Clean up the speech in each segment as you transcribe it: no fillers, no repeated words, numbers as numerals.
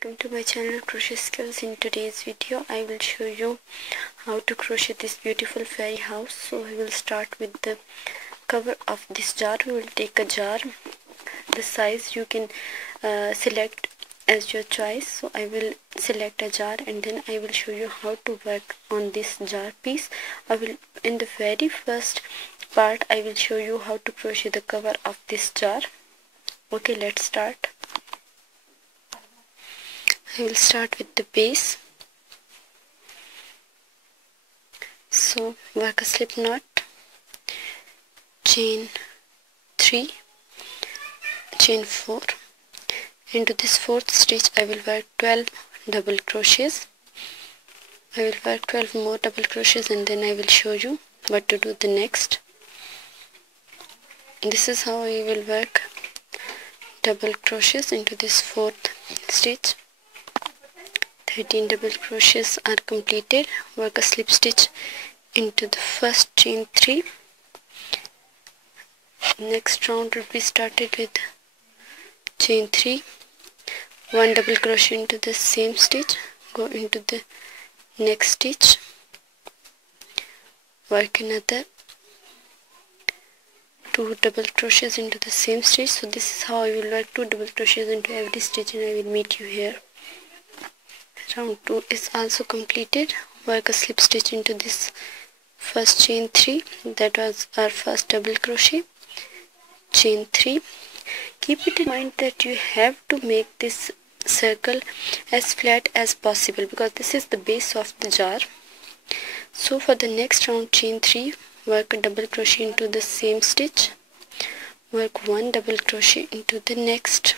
Welcome to my channel Crochet Skills. In today's video I will show you how to crochet this beautiful fairy house. So we will start with the cover of this jar. We will take a jar. The size you can select as your choice. So I will select a jar and then I will show you how to work on this jar piece. In the very first part I will show you how to crochet the cover of this jar. Okay, let's start. I will start with the base. So work a slip knot, chain 3, chain 4. Into this fourth stitch I will work 12 double crochets. I will work 12 more double crochets and then I will show you what to do the next. This is how I will work double crochets into this fourth stitch. 13 double crochets are completed. Work a slip stitch into the first chain 3. Next round will be started with chain 3, 1 double crochet into the same stitch, go into the next stitch, work another 2 double crochets into the same stitch. So this is how I will work 2 double crochets into every stitch and I will meet you here. Round 2 is also completed. Work a slip stitch into this first chain 3, that was our first double crochet, chain 3. Keep it in mind that you have to make this circle as flat as possible because this is the base of the jar. So for the next round, chain 3, work a double crochet into the same stitch, work 1 double crochet into the next,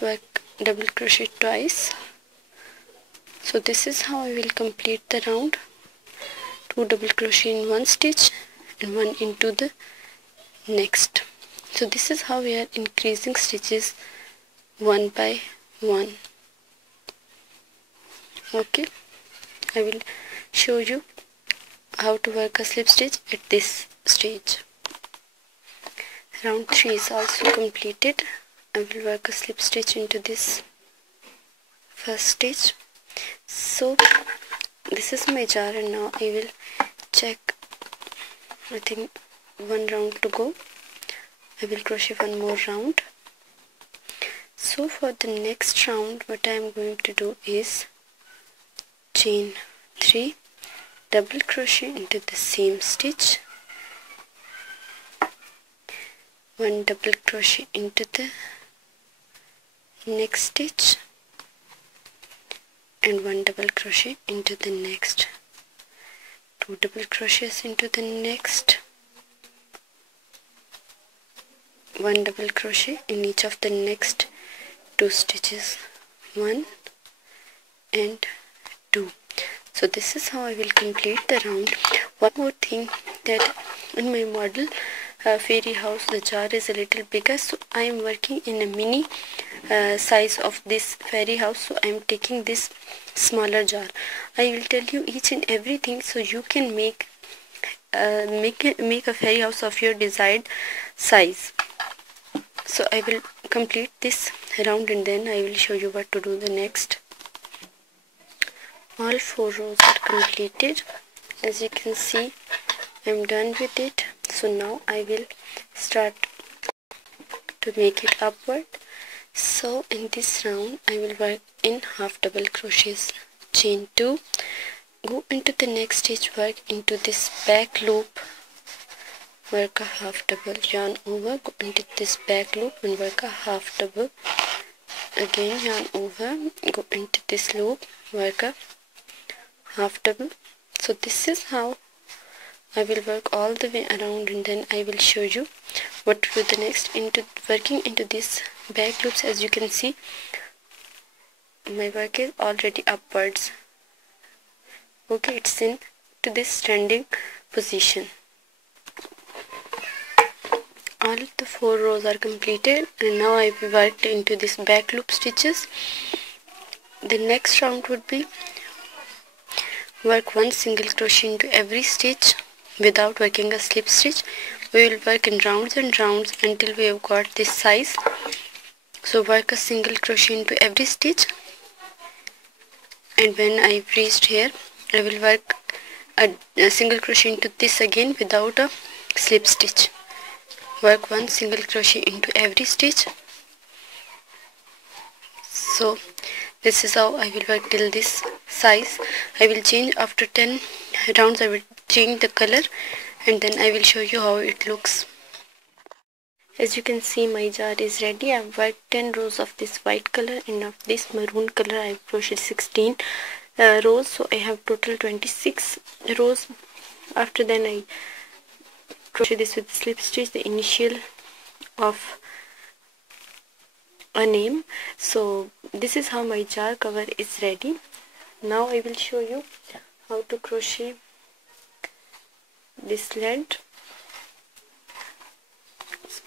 work double crochet twice. So this is how I will complete the round. 2 double crochet in one stitch and 1 into the next. So this is how we are increasing stitches one by one. Okay, I will show you how to work a slip stitch at this stage. Round 3 is also completed. I will work a slip stitch into this first stitch. So this is my jar and now I will check. I think 1 round to go. I will crochet 1 more round. So for the next round what I am going to do is chain 3, double crochet into the same stitch, 1 double crochet into the next stitch and 1 double crochet into the next, 2 double crochets into the next, 1 double crochet in each of the next 2 stitches, 1 and 2. So this is how I will complete the round. One more thing, that in my model fairy house the jar is a little bigger, so I am working in a mini size of this fairy house, so I am taking this smaller jar. I will tell you each and everything so you can make a fairy house of your desired size. So I will complete this round and then I will show you what to do the next. All 4 rows are completed. As you can see, I am done with it. So now I will start to make it upward. So in this round I will work in half double crochets, chain 2, go into the next stitch, work into this back loop, work a half double, yarn over, go into this back loop and work a half double, again yarn over, go into this loop, work a half double. So this is how I will work all the way around and then I will show you what to do the next. Working into these back loops, as you can see my work is already upwards. Okay, it's in to this standing position. All the 4 rows are completed and now I have worked into this back loop stitches. The next round would be work 1 single crochet into every stitch without working a slip stitch. We will work in rounds and rounds until we have got this size So work a single crochet into every stitch, and when I reached here I will work a single crochet into this again without a slip stitch. Work one single crochet into every stitch. So this is how I will work till this size. I will change after 10 rounds. I will change the color and then I will show you how it looks. As you can see, my jar is ready. I have worked 10 rows of this white color, and of this maroon color I have crocheted 16 rows, so I have total 26 rows. After then I crochet this with slip stitch, the initial of a name. So this is how my jar cover is ready. Now I will show you how to crochet this lid.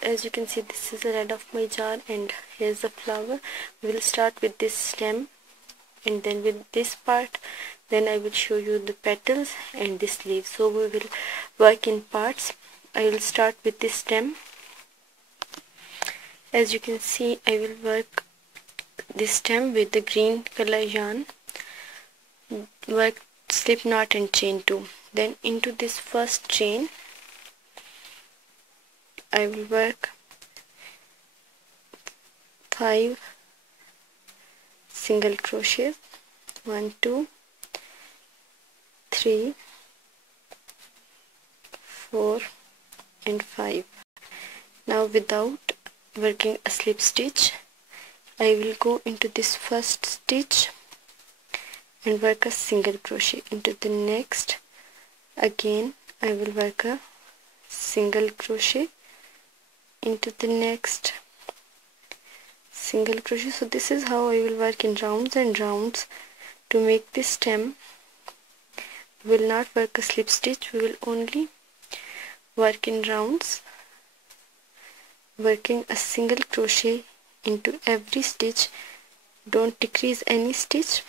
As you can see, this is the lid of my jar, and here's the flower. We will start with this stem and then with this part, then I will show you the petals and this leaf. So we will work in parts. I will start with this stem. As you can see, I will work this stem with the green color yarn. Work slip knot and chain 2. Then into this first chain I will work 5 single crochets, 1 2 3 4 and 5. Now without working a slip stitch, I will go into this first stitch and work a single crochet. Into the next again I will work a single crochet. Into the next single crochet. So this is how I will work in rounds and rounds. To make this stem, we will not work a slip stitch, we will only work in rounds, working a single crochet into every stitch. Don't decrease any stitch.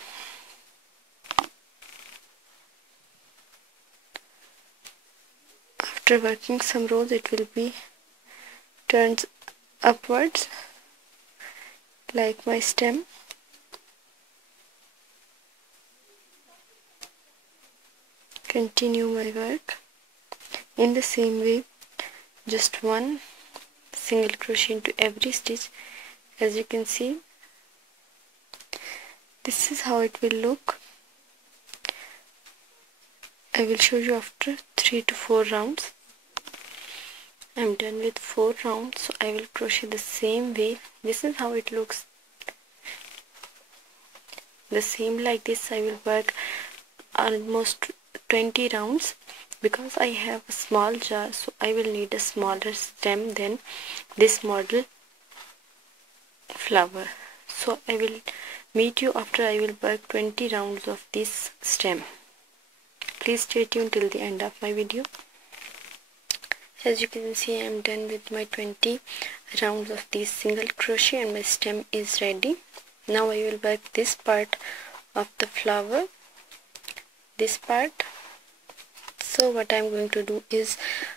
After working some rows, it will be turned upwards like my stem. Continue my work in the same way, just one single crochet into every stitch. As you can see, this is how it will look. I will show you after 3 to 4 rounds. I am done with 4 rounds, so I will crochet the same way. This is how it looks. The same like this I will work almost 20 rounds. Because I have a small jar, so I will need a smaller stem than this model flower. So I will meet you after I will work 20 rounds of this stem. Please stay tuned till the end of my video. As you can see, I am done with my 20 rounds of this single crochet and my stem is ready. Now I will work this part of the flower, this part. So what I am going to do is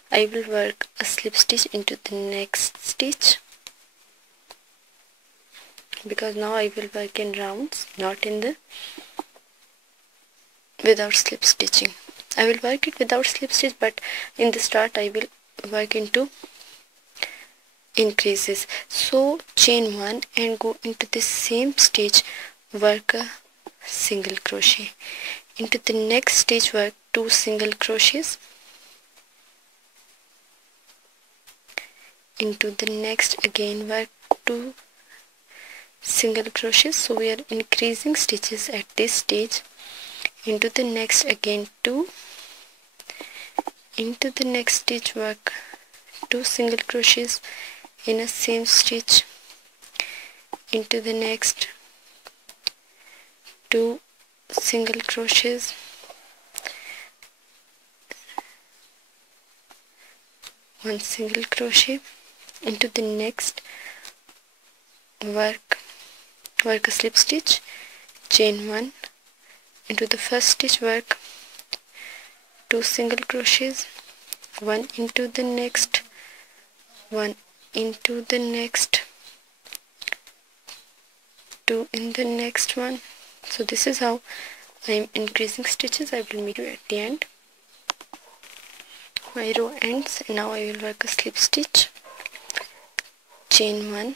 I will work a slip stitch into the next stitch, because now I will work in rounds, not in the without slip stitching. I will work it without slip stitch, but in the start I will work into increases. So chain 1 and go into the same stitch, work a single crochet. Into the next stitch work 2 single crochets. Into the next again work 2 single crochets. So we are increasing stitches at this stage. Into the next again 2. Into the next stitch work 2 single crochets in a same stitch. Into the next 2 single crochets. One single crochet. Into the next work a slip stitch, chain 1. Into the first stitch work 2 single crochets, 1 into the next, 1 into the next, 2 in the next one. So this is how I am increasing stitches. I will meet you at the end. My row ends, and now I will work a slip stitch, chain 1,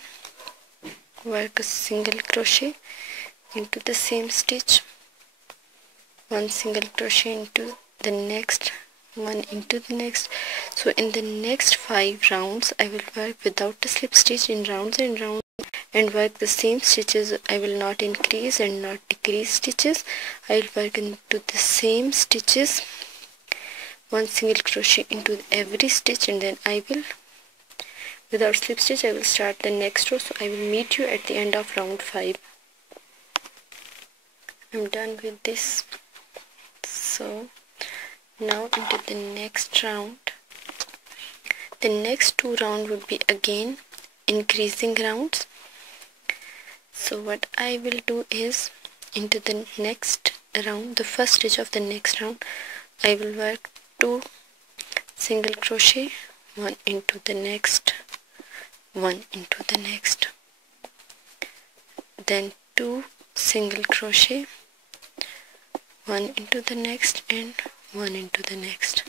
work a single crochet into the same stitch, 1 single crochet into the next, 1 into the next. So in the next 5 rounds I will work without the slip stitch in rounds and rounds, and work the same stitches. I will not increase and not decrease stitches. I will work into the same stitches, 1 single crochet into every stitch, and then I will, without slip stitch, I will start the next row. So I will meet you at the end of round 5. I'm done with this. So now into the next round. The next 2 rounds would be again increasing rounds. So what I will do is, into the next round, the first stitch of the next round, I will work 2 single crochet, 1 into the next, 1 into the next, then 2 single crochet, 1 into the next and 1 into the next,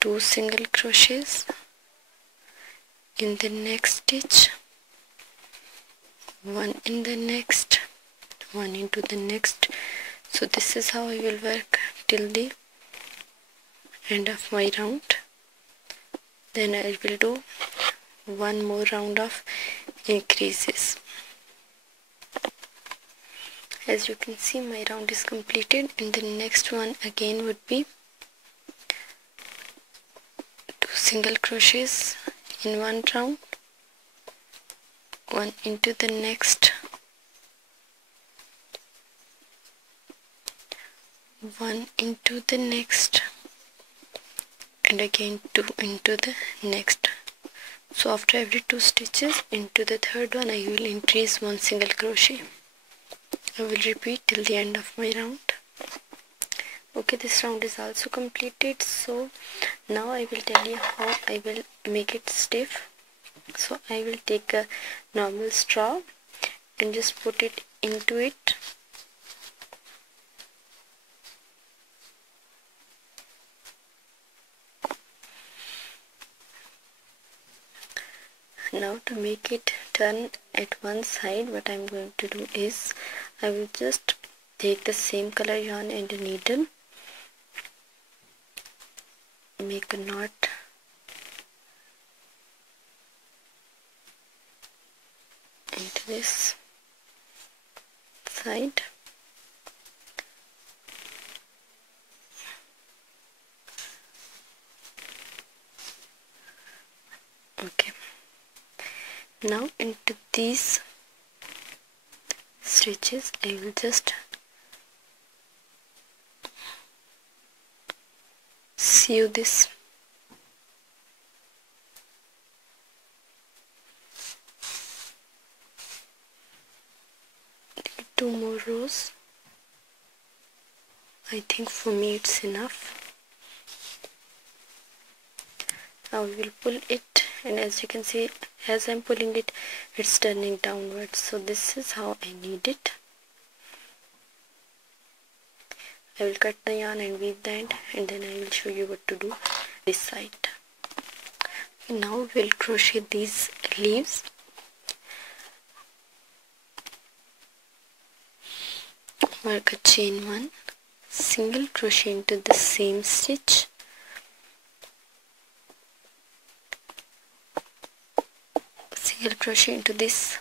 2 single crochets in the next stitch, 1 in the next, 1 into the next. So this is how I will work till the end of my round. Then I will do 1 more round of increases. As you can see, my round is completed, and the next one again would be 2 single crochets in 1 round, 1 into the next, 1 into the next, and again 2 into the next. So after every 2 stitches into the third one, I will increase 1 single crochet. I will repeat till the end of my round. Okay, this round is also completed. So now I will tell you how I will make it stiff. So I will take a normal straw and just put it into it. Now to make it turn at one side, what I am going to do is, I will just take the same color yarn and a needle, make a knot into this side, okay. Now into these stitches I will just sew this. Two more rows. I think for me it's enough. Now we will pull it, and as you can see, as I'm pulling it, it's turning downwards. So this is how I need it. I will cut the yarn and weave the end, and then I will show you what to do this side. Now we'll crochet these leaves. Work a chain 1, single crochet into the same stitch, single crochet into this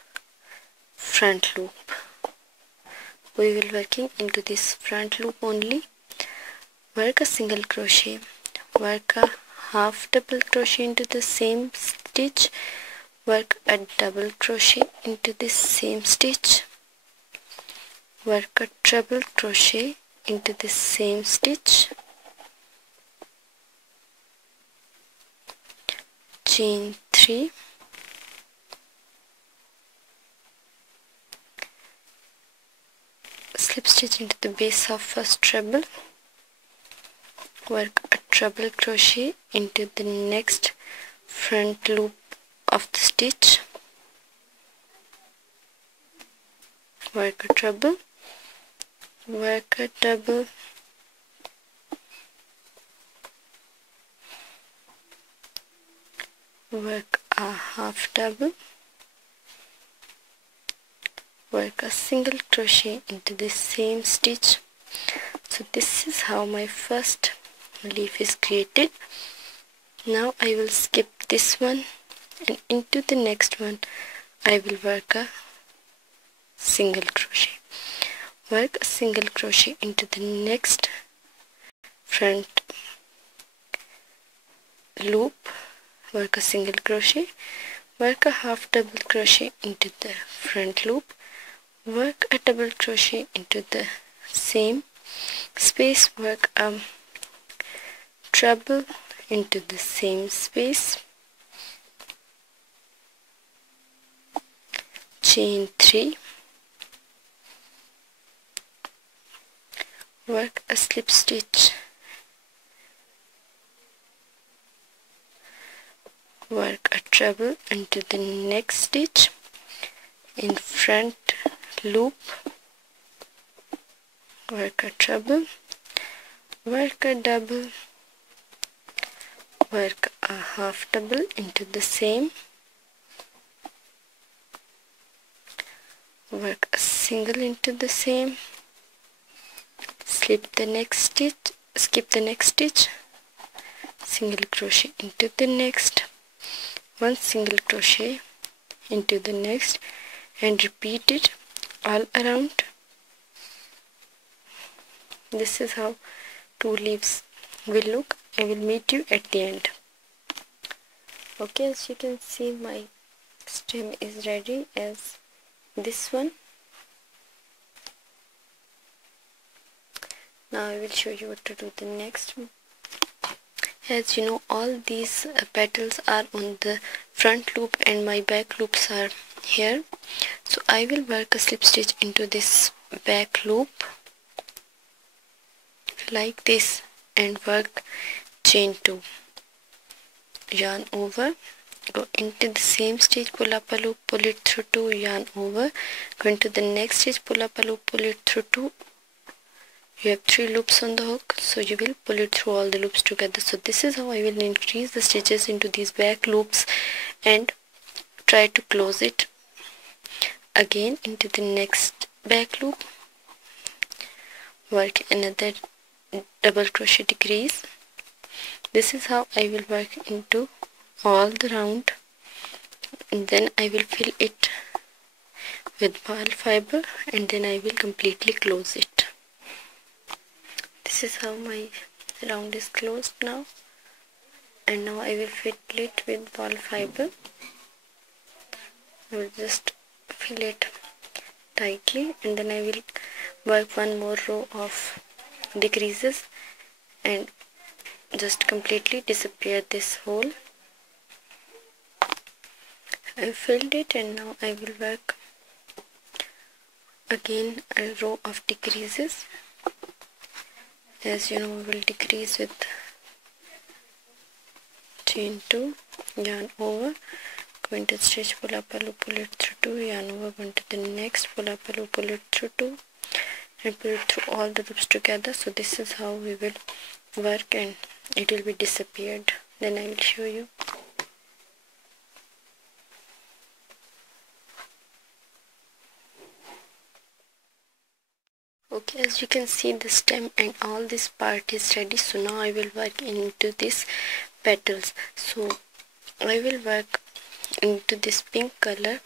front loop. We will working into this front loop only. Work a single crochet, work a half double crochet into the same stitch, work a double crochet into this same stitch, work a treble crochet into the same stitch, chain 3, slip stitch into the base of first treble, work a treble crochet into the next front loop of the stitch, work a treble, work a double, work a half double, work a single crochet into the same stitch. So this is how my first leaf is created. Now I will skip this one, and into the next one I will work a single crochet. Work a single crochet into the next front loop, work a single crochet, work a half double crochet into the front loop, work a double crochet into the same space, work a treble into the same space, chain 3, work a slip stitch, work a treble into the next stitch, in front loop, work a treble, work a double, work a half double into the same, work a single into the same, skip the next stitch, single crochet into the next, one single crochet into the next, and repeat it all around. This is how 2 leaves will look. I will meet you at the end. Okay, as you can see, my stem is ready as this one. Now I will show you what to do the next. As you know, all these petals are on the front loop and my back loops are here. So I will work a slip stitch into this back loop like this and work chain 2, yarn over, go into the same stitch, pull up a loop, pull it through 2, yarn over, go into the next stitch, pull up a loop, pull it through 2. You have 3 loops on the hook, so you will pull it through all the loops together. So this is how I will increase the stitches into these back loops and try to close it again into the next back loop, work another double crochet decrease. This is how I will work into all the round, and then I will fill it with ball fiber and then I will completely close it. This is how my round is closed now, and now I will fill it with ball fiber. I will just fill it tightly and then I will work one more row of decreases and just completely disappear this hole. I filled it and now I will work again a row of decreases. As you know, we will decrease with chain 2, yarn over, go into stitch, pull up a loop, pull it through 2, yarn over, go into the next, pull up a loop, pull it through 2 and pull it through all the loops together. So this is how we will work and it will be disappeared. Then I will show you. Okay, as you can see, the stem and all this part is ready. So now I will work into this petals. So I will work into this pink color.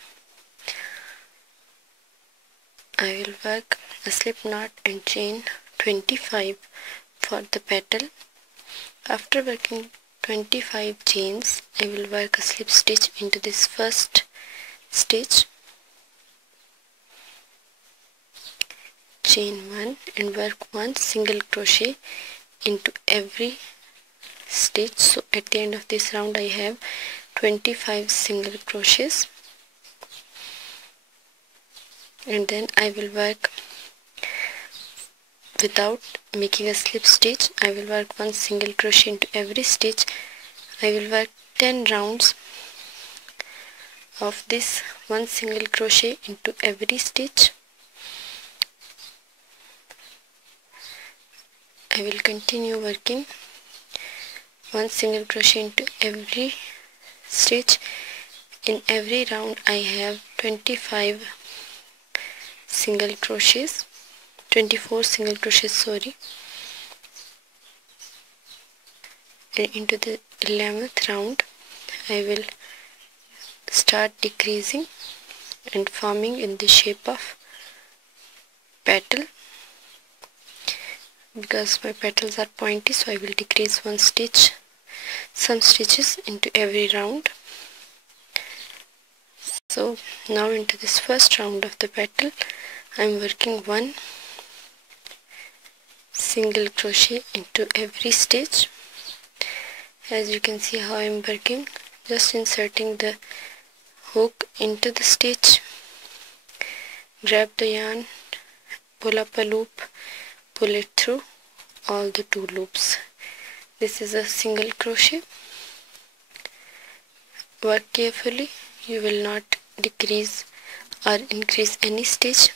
I will work a slip knot and chain 25 for the petal. After working 25 chains, I will work a slip stitch into this first stitch, chain 1 and work 1 single crochet into every stitch. So at the end of this round I have 25 single crochets, and then I will work without making a slip stitch. I will work 1 single crochet into every stitch. I will work 10 rounds of this 1 single crochet into every stitch. I will continue working one single crochet into every stitch. In every round I have 25 single crochets, 24 single crochets, sorry. And into the 11th round I will start decreasing and forming in the shape of petal. Because my petals are pointy, so I will decrease one stitch, some stitches into every round. So now into this first round of the petal I am working one single crochet into every stitch. As you can see how I am working, just inserting the hook into the stitch, grab the yarn, pull up a loop, pull it through all the 2 loops. This is a single crochet. Work carefully, you will not decrease or increase any stitch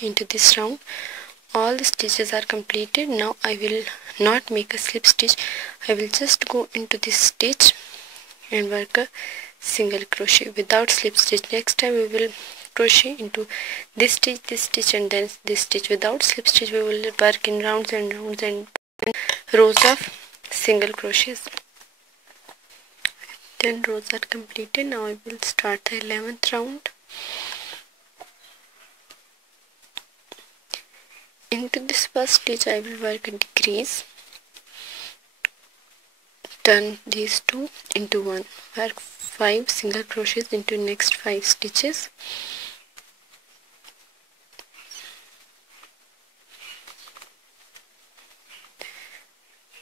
into this round. All the stitches are completed. Now I will not make a slip stitch. I will just go into this stitch and work a single crochet without slip stitch. Next time we will crochet into this stitch and then this stitch. Without slip stitch we will work in rounds and rounds and rows of single crochets. 10 rows are completed. Now I will start the 11th round. Into this first stitch I will work a decrease, turn these 2 into 1, work 5 single crochets into next 5 stitches.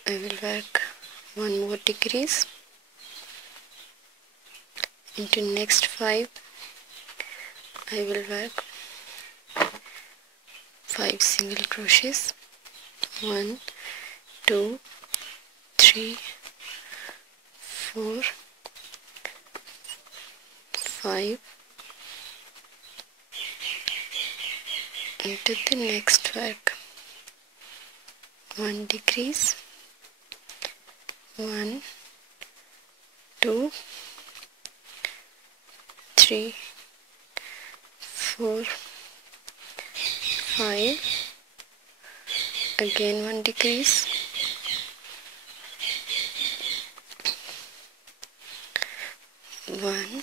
I will work one more decrease into next 5. I will work 5 single crochets, 1 2 3 4 5. Into the next work one decrease, 1 2 3 4 5. Again one decrease, 1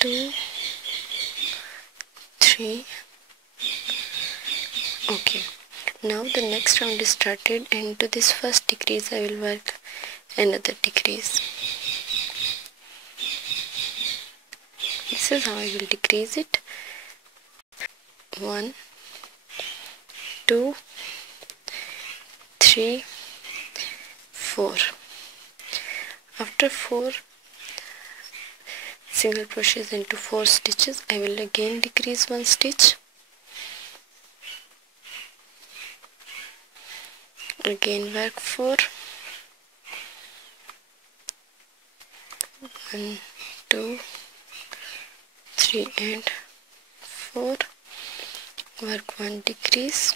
2 3. Okay, now the next round is started, and into this first decrease I will work another decrease. This is how I will decrease it. 1 2 3 4. After 4 single crochets into 4 stitches, I will again decrease one stitch, again work 4, 1 2 3 and 4, work one decrease,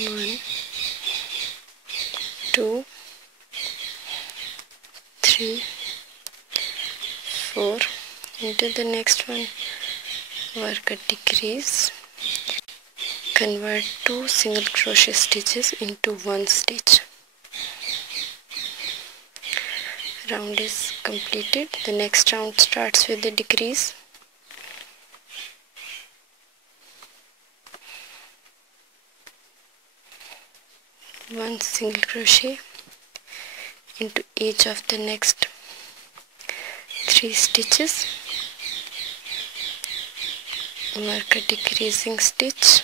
1 2 3 4. Into the next one work a decrease, convert 2 single crochet stitches into 1 stitch. Round is completed. The next round starts with the decrease. One single crochet into each of the next 3 stitches, work a decreasing stitch,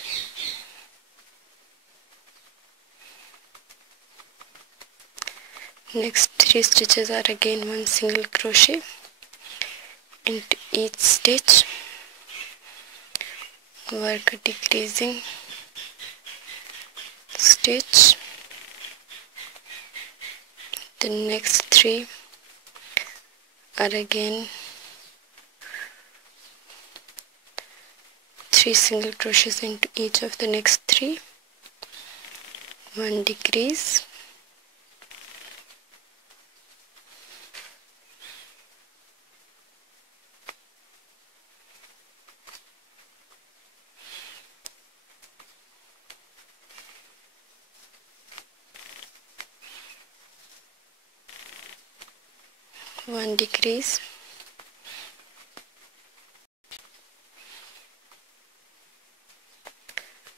next 3 stitches are again one single crochet into each stitch, work a decreasing stitch. The next 3 are again 3 single crochets into each of the next 3, 1 decrease, one decrease,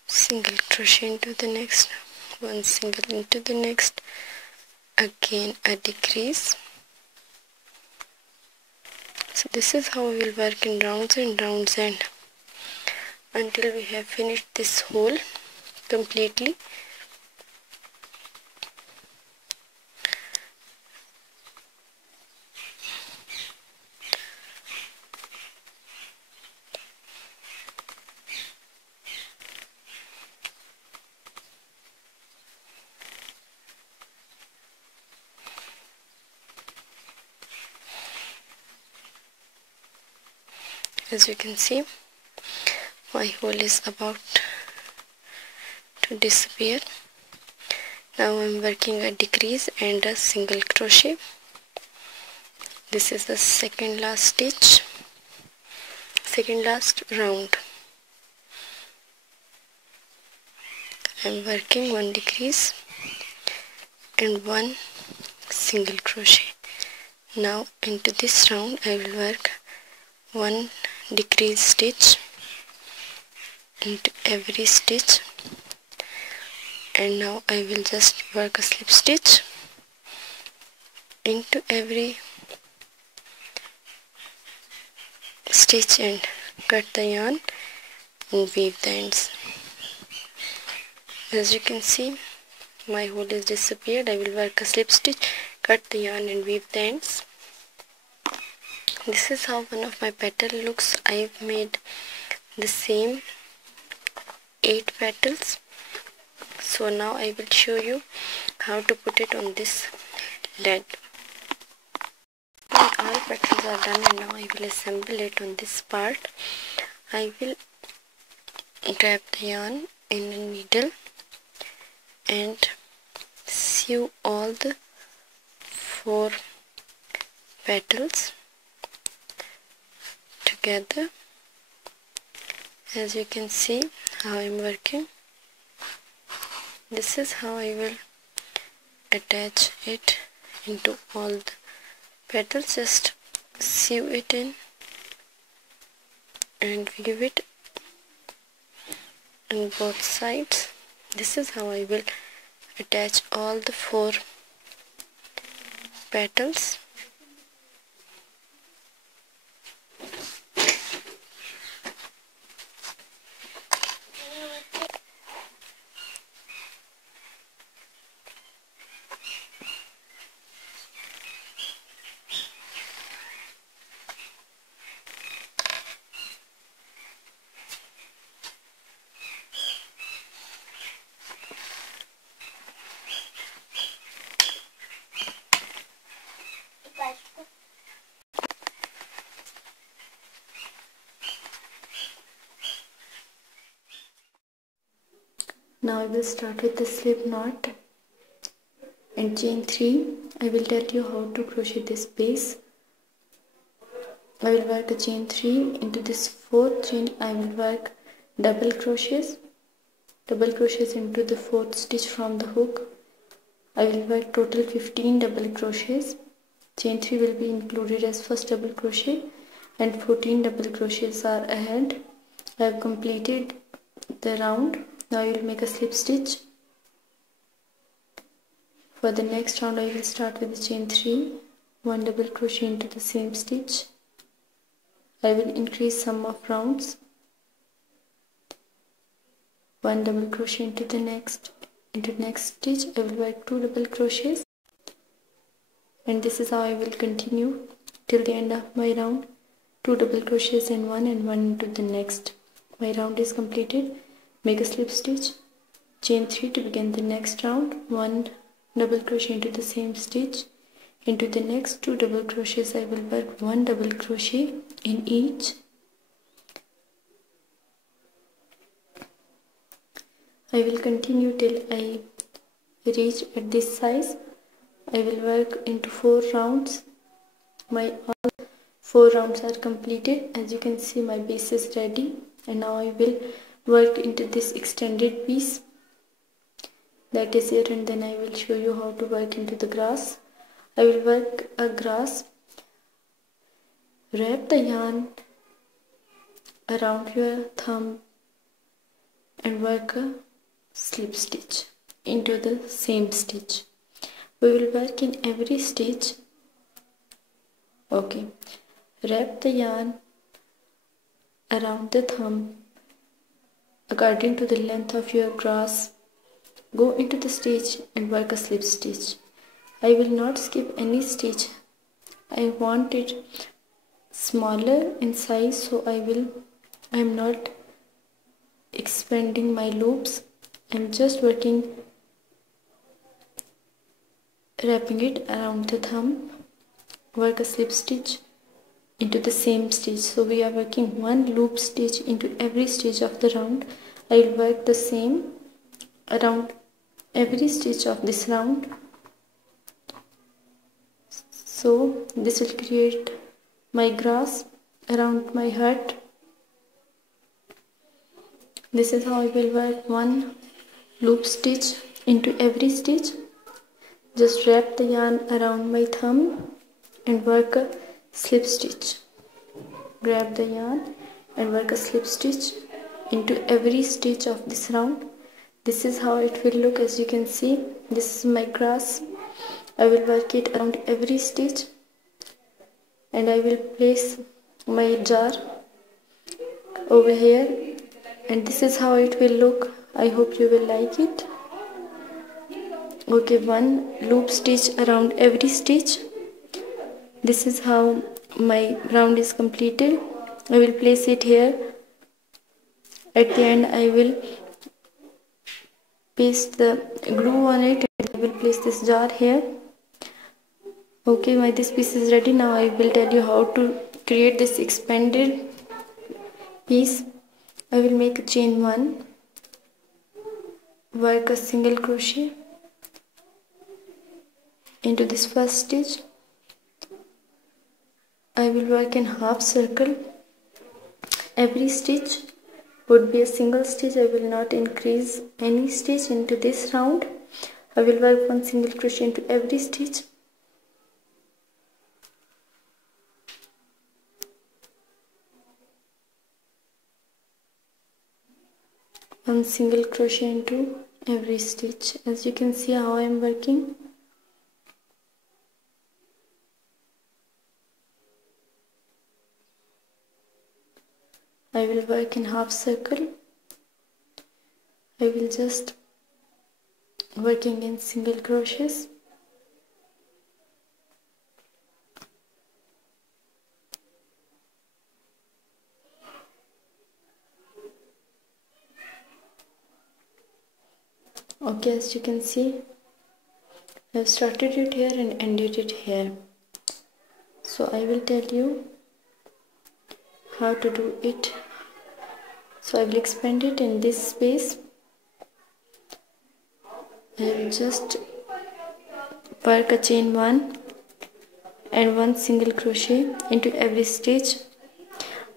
single crochet into the next, one single into the next, again a decrease. So this is how we will work in rounds and rounds and until we have finished this hole completely. As you can see, my hole is about to disappear. Now I am working a decrease and a single crochet. This is the second last stitch, second last round. I am working one decrease and one single crochet. Now into this round I will work one decrease stitch into every stitch, and now I will just work a slip stitch into every stitch and cut the yarn and weave the ends. As you can see, my hole is disappeared. I will work a slip stitch, cut the yarn and weave the ends. This is how one of my petal looks. I've made the same 8 petals. So now I will show you how to put it on this lid. When all petals are done and now I will assemble it on this part, I will grab the yarn in a needle and sew all the 4 petals together. As you can see how I am working, this is how I will attach it into all the petals. Just sew it in and weave it on both sides. This is how I will attach all the 4 petals. Now I will start with the slip knot and chain 3. I will tell you how to crochet this base. I will work a chain 3 into this 4th chain. I will work double crochets into the 4th stitch from the hook. I will work total 15 double crochets. Chain 3 will be included as first double crochet and 14 double crochets are ahead. I have completed the round. Now I will make a slip stitch. For the next round I will start with the chain 3, 1 double crochet into the same stitch. I will increase sum of rounds, 1 double crochet into the next stitch. I will work 2 double crochets, and this is how I will continue till the end of my round. 2 double crochets in one and 1 into the next. My round is completed. Make a slip stitch, chain 3 to begin the next round, 1 double crochet into the same stitch. Into the next 2 double crochets I will work 1 double crochet in each. I will continue till I reach at this size. I will work into 4 rounds. My all 4 rounds are completed. As you can see, my piece is ready, and now I will work into this extended piece that is here, and then I will show you how to work into the grass. I will work a grass. Wrap the yarn around your thumb and work a slip stitch into the same stitch. We will work in every stitch. Okay, wrap the yarn around the thumb according to the length of your grass. Go into the stitch and work a slip stitch. I will not skip any stitch. I want it smaller in size, so I am not expanding my loops. I'm just working, wrapping it around the thumb, work a slip stitch into the same stitch. So we are working one loop stitch into every stitch of the round. I will work the same around every stitch of this round. So this will create my grass around my hut. This is how I will work one loop stitch into every stitch. Just wrap the yarn around my thumb and work a slip stitch. Grab the yarn and work a slip stitch into every stitch of this round. This is how it will look. As you can see, this is my grass. I will work it around every stitch, and I will place my jar over here, and this is how it will look. I hope you will like it. Okay, one loop stitch around every stitch. This is how my round is completed. I will place it here. At the end I will paste the glue on it, and I will place this jar here. Okay, this piece is ready. Now I will tell you how to create this expanded piece. I will make a chain 1, work a single crochet into this first stitch. I will work in half circle. Every stitch would be a single stitch. I will not increase any stitch into this round. I will work one single crochet into every stitch. One single crochet into every stitch. As you can see how I am working. I will work in half circle. I will just working in single crochets. Okay, as you can see, I have started it here and ended it here. So I will tell you how to do it. So I will expand it in this space. I will just work a chain 1 and one single crochet into every stitch.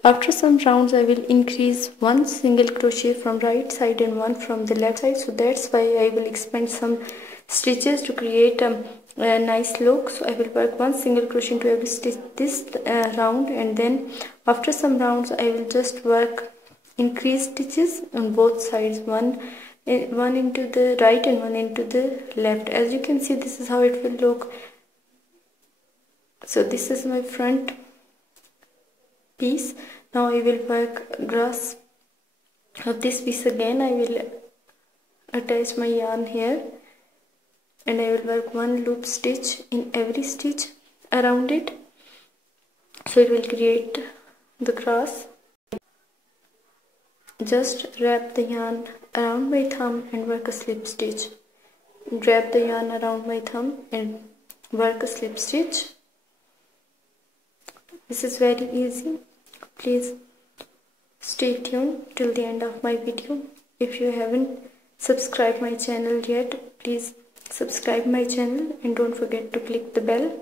After some rounds I will increase one single crochet from right side and one from the left side. So that's why I will expand some stitches to create a nice look. So I will work one single crochet into every stitch this round, and then after some rounds I will just work increased stitches on both sides, one into the right and one into the left. As you can see, this is how it will look. So this is my front piece. Now I will work grass of this piece again. I will attach my yarn here, and I will work one loop stitch in every stitch around it, so it will create the grass. Just wrap the yarn around my thumb and work a slip stitch. Wrap the yarn around my thumb and work a slip stitch. This is very easy. Please stay tuned till the end of my video. If you haven't subscribe my channel yet, please subscribe my channel and don't forget to click the bell.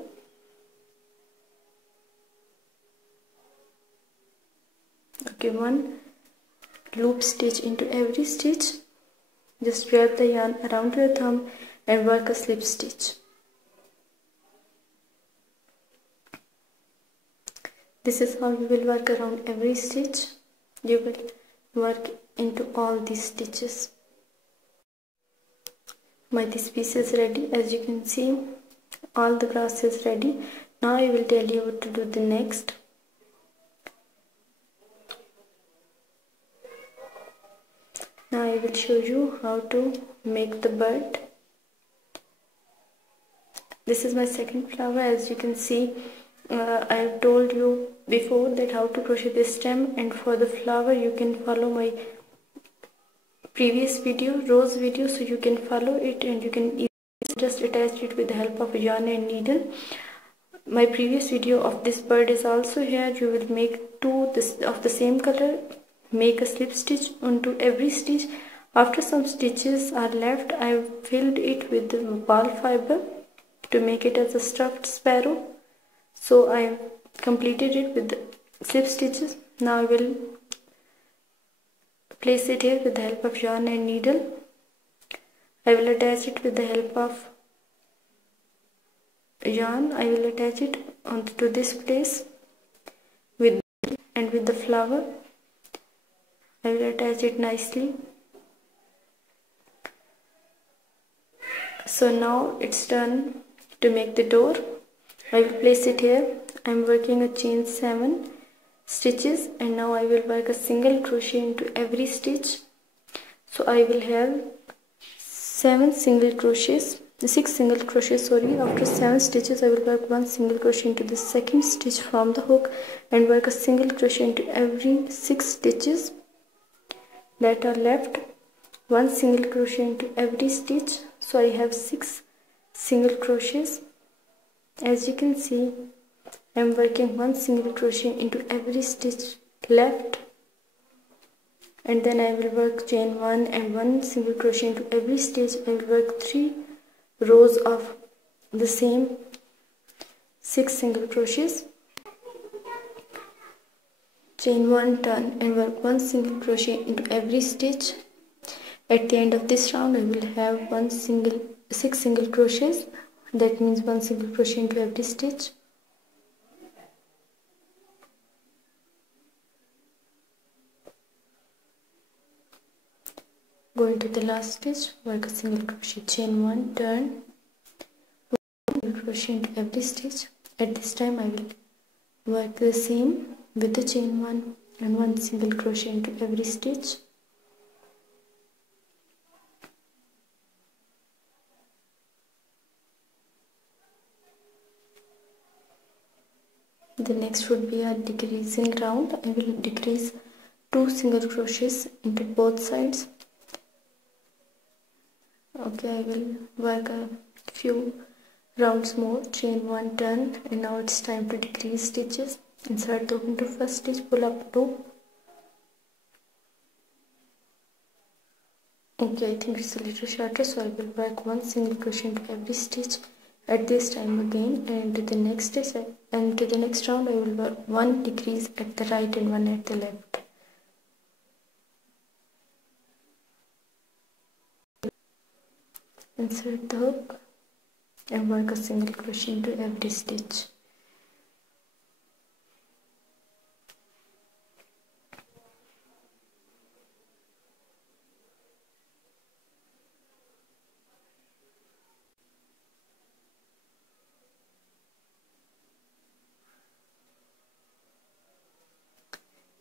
Okay, one loop stitch into every stitch. Just wrap the yarn around your thumb and work a slip stitch. This is how you will work around every stitch. You will work into all these stitches. This piece is ready. As you can see, all the grass is ready. Now I will tell you what to do the next. Now I will show you how to make the bird. This is my second flower. As you can see, I have told you before that how to crochet this stem, and for the flower you can follow my previous video, rose video, so you can follow it and you can easily just attach it with the help of a yarn and needle. My previous video of this bird is also here. You will make two of the same color, make a slip stitch onto every stitch. After some stitches are left, I have filled it with the ball fiber to make it as a stuffed sparrow. So I have completed it with the slip stitches. Now I will place it here with the help of yarn and needle. I will attach it with the help of yarn. I will attach it onto this place with the flower. I will attach it nicely. So now it's done to make the door. I will place it here. I am working a chain 7 stitches, and now I will work a single crochet into every stitch. So I will have 6 single crochets. After 7 stitches I will work 1 single crochet into the second stitch from the hook and work a single crochet into every 6 stitches that are left. 1 single crochet into every stitch. So I have 6 single crochets. As you can see, I am working 1 single crochet into every stitch left, and then I will work chain 1 and 1 single crochet into every stitch. I will work 3 rows of the same 6 single crochets, chain 1, turn and work 1 single crochet into every stitch. At the end of this round I will have 6 single crochets. That means 1 single crochet into every stitch. Go into the last stitch, work a single crochet, chain 1, turn, 1 single crochet into every stitch. At this time I will work the same with the chain 1 and 1 single crochet into every stitch. The next would be a decreasing round. I will decrease 2 single crochets into both sides. Okay, I will work a few rounds more, chain 1, turn, and now it's time to decrease stitches. Insert the hook into first stitch, pull up loop. Okay, I think it's a little shorter, so I will work 1 single crochet into every stitch at this time again, and to the next stitch, and to the next round I will work 1 decrease at the right and 1 at the left. Insert the hook and work a single crochet into every stitch.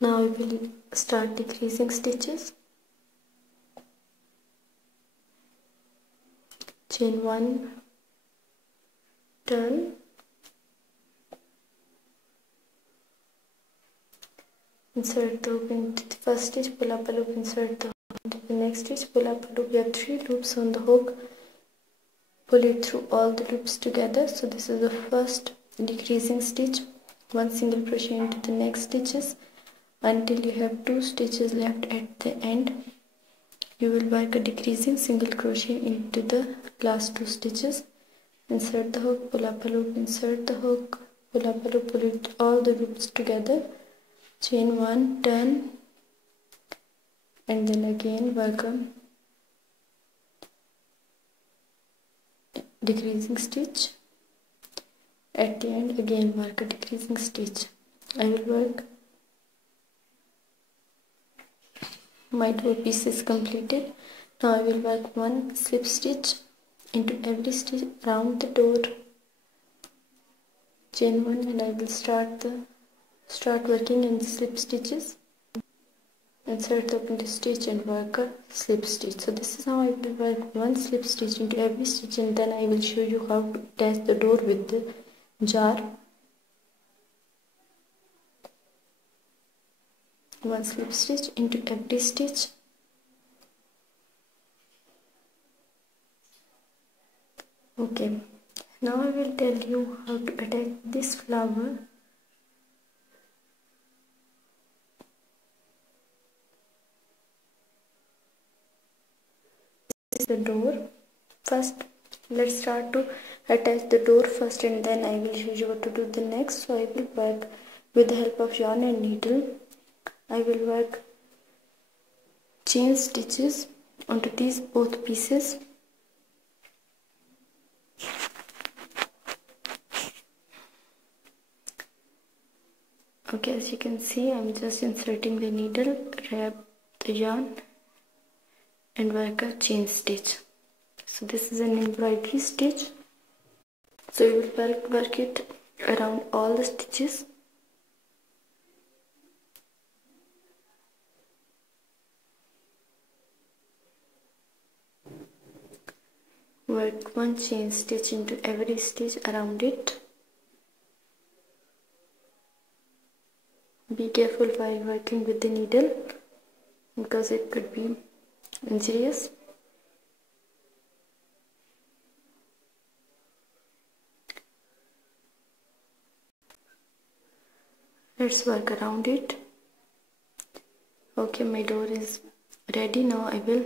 Now I will start decreasing stitches. Chain 1, turn, insert the hook into the first stitch, pull up a loop, insert the hook into the next stitch, pull up a loop. We have 3 loops on the hook. Pull it through all the loops together. So this is the first decreasing stitch. 1 single crochet into the next stitches until you have 2 stitches left at the end. You will work a decreasing single crochet into the last 2 stitches. Insert the hook, pull up a loop, insert the hook, pull up a loop, pull it all the loops together, chain 1, turn, and then again work a decreasing stitch. At the end again work a decreasing stitch. I will work my 2 pieces completed. Now I will work 1 slip stitch into every stitch around the door, chain 1, and I will start working in slip stitches. Insert the open stitch and work a slip stitch. So this is how I will work 1 slip stitch into every stitch, and then I will show you how to attach the door with the jar. 1 slip stitch into every stitch. Okay, now I will tell you how to attach this flower. This is the door. First, let's start to attach the door first, and then I will show you what to do the next. So I will work with the help of yarn and needle. I will work chain stitches onto these both pieces. Okay, as you can see, I'm just inserting the needle, wrap the yarn, and work a chain stitch. So this is an embroidery stitch. So you will work it around all the stitches. Work 1 chain stitch into every stitch around it. Be careful while working with the needle because it could be injurious. Let's work around it. Okay, my door is ready. Now I will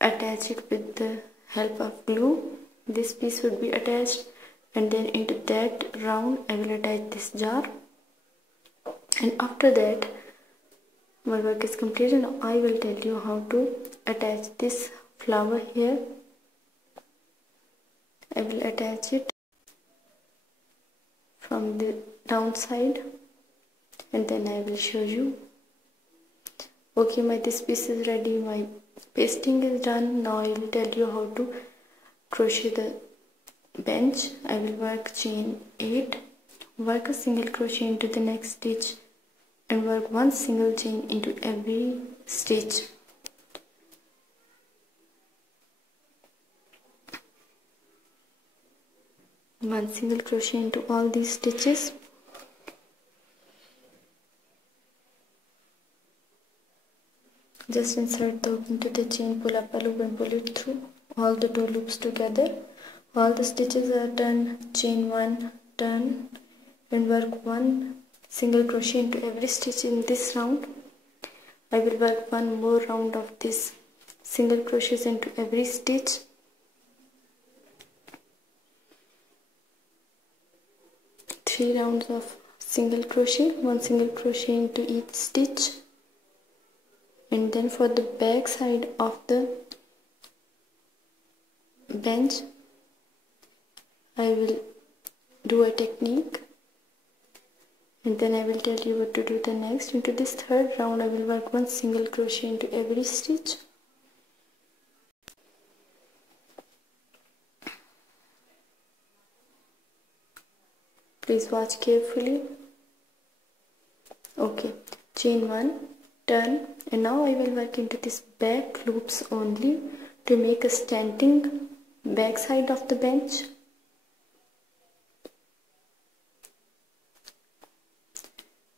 attach it with the help of glue. This piece would be attached, and then into that round I will attach this jar, and after that my work is completed. Now I will tell you how to attach this flower here. I will attach it from the down side, and then I will show you. Okay, this piece is ready, my pasting is done. Now I will tell you how to crochet the bench. I will work chain 8, work a single crochet into the next stitch, and work 1 single chain into every stitch. One single crochet into all these stitches. Just insert the hook into the chain, pull up a loop and pull it through all the 2 loops together. All the stitches are done. Chain 1, turn, and work 1 single crochet into every stitch in this round. I will work 1 more round of this single crochets into every stitch. Three rounds of single crochet, 1 single crochet into each stitch. And then for the back side of the bench, I will do a technique, and then I will tell you what to do the next. Into this third round I will work 1 single crochet into every stitch. Please watch carefully. Okay, chain 1, turn, and now I will work into this back loops only to make a standing back side of the bench.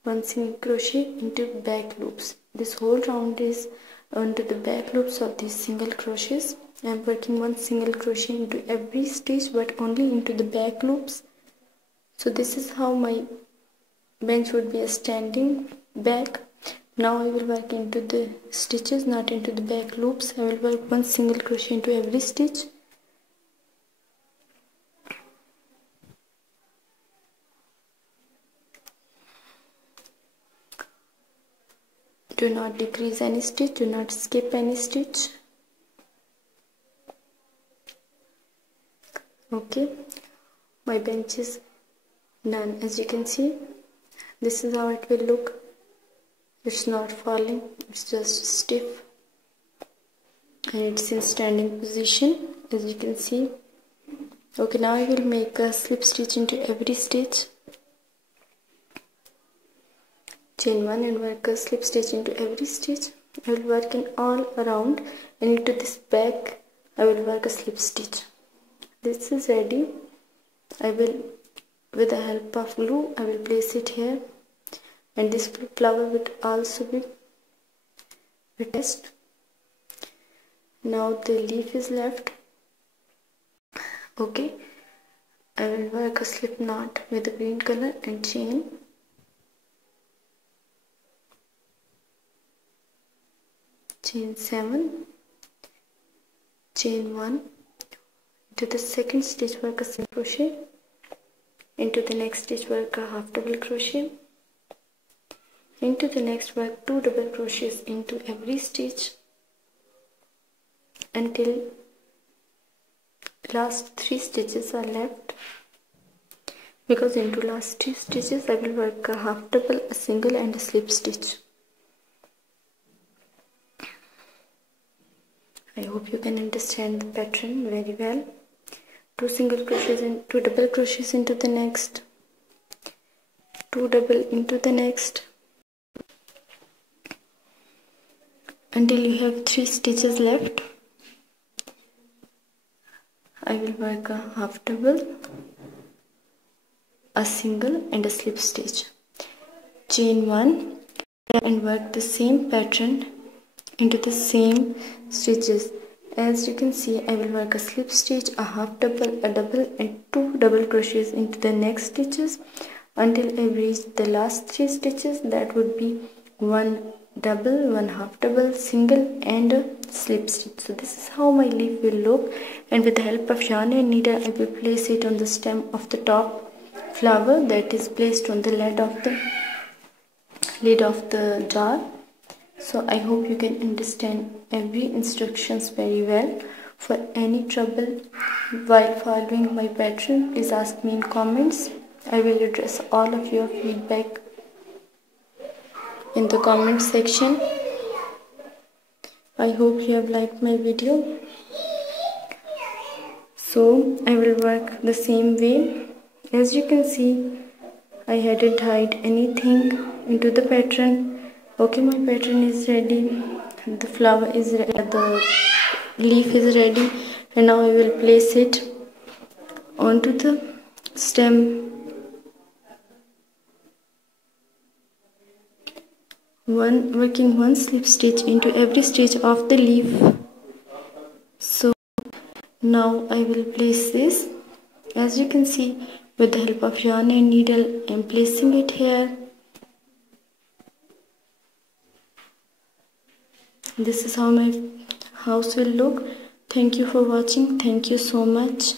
One single crochet into back loops. This whole round is onto the back loops of these single crochets. I am working 1 single crochet into every stitch, but only into the back loops. So this is how my bench would be a standing back. Now I will work into the stitches, not into the back loops. I will work one single crochet into every stitch. Do not decrease any stitch, do not skip any stitch. Okay, my bench is done. As you can see, this is how it will look. It's not falling, it's just stiff and it's in standing position, as you can see. Okay, now I will make a slip stitch into every stitch. Chain 1 and work a slip stitch into every stitch. I will work in all around, and into this back I will work a slip stitch. This is ready. I will, with the help of glue, I will place it here, and this flower will also be attached. Now the leaf is left. Okay, I will work a slip knot with the green color and chain. Chain 7, chain 1, into the second stitch work a single crochet, into the next stitch work a half double crochet, into the next work 2 double crochets into every stitch until last 3 stitches are left, because into last 2 stitches I will work a half double, a single and a slip stitch. I hope you can understand the pattern very well. 2 single crochets and 2 double crochets into the next, 2 double into the next, until you have 3 stitches left. I will work a half double, a single and a slip stitch. Chain 1 and work the same pattern into the same stitches. As you can see, I will work a slip stitch, a half double, a double and 2 double crochets into the next stitches until I reach the last 3 stitches. That would be 1 double, 1 half double, single and a slip stitch. So this is how my leaf will look, and with the help of yarn and needle I will place it on the stem of the top flower that is placed on the lid of the jar. So I hope you can understand every instructions very well. For any trouble while following my pattern, please ask me in comments. I will address all of your feedback in the comment section. I hope you have liked my video. So I will work the same way. As you can see, I hadn't tied anything into the pattern. Okay, my pattern is ready, the flower is ready, the leaf is ready, and now I will place it onto the stem. Working one slip stitch into every stitch of the leaf. So now I will place this. As you can see, with the help of yarn and needle, I am placing it here. This is how my house will look. Thank you for watching. Thank you so much.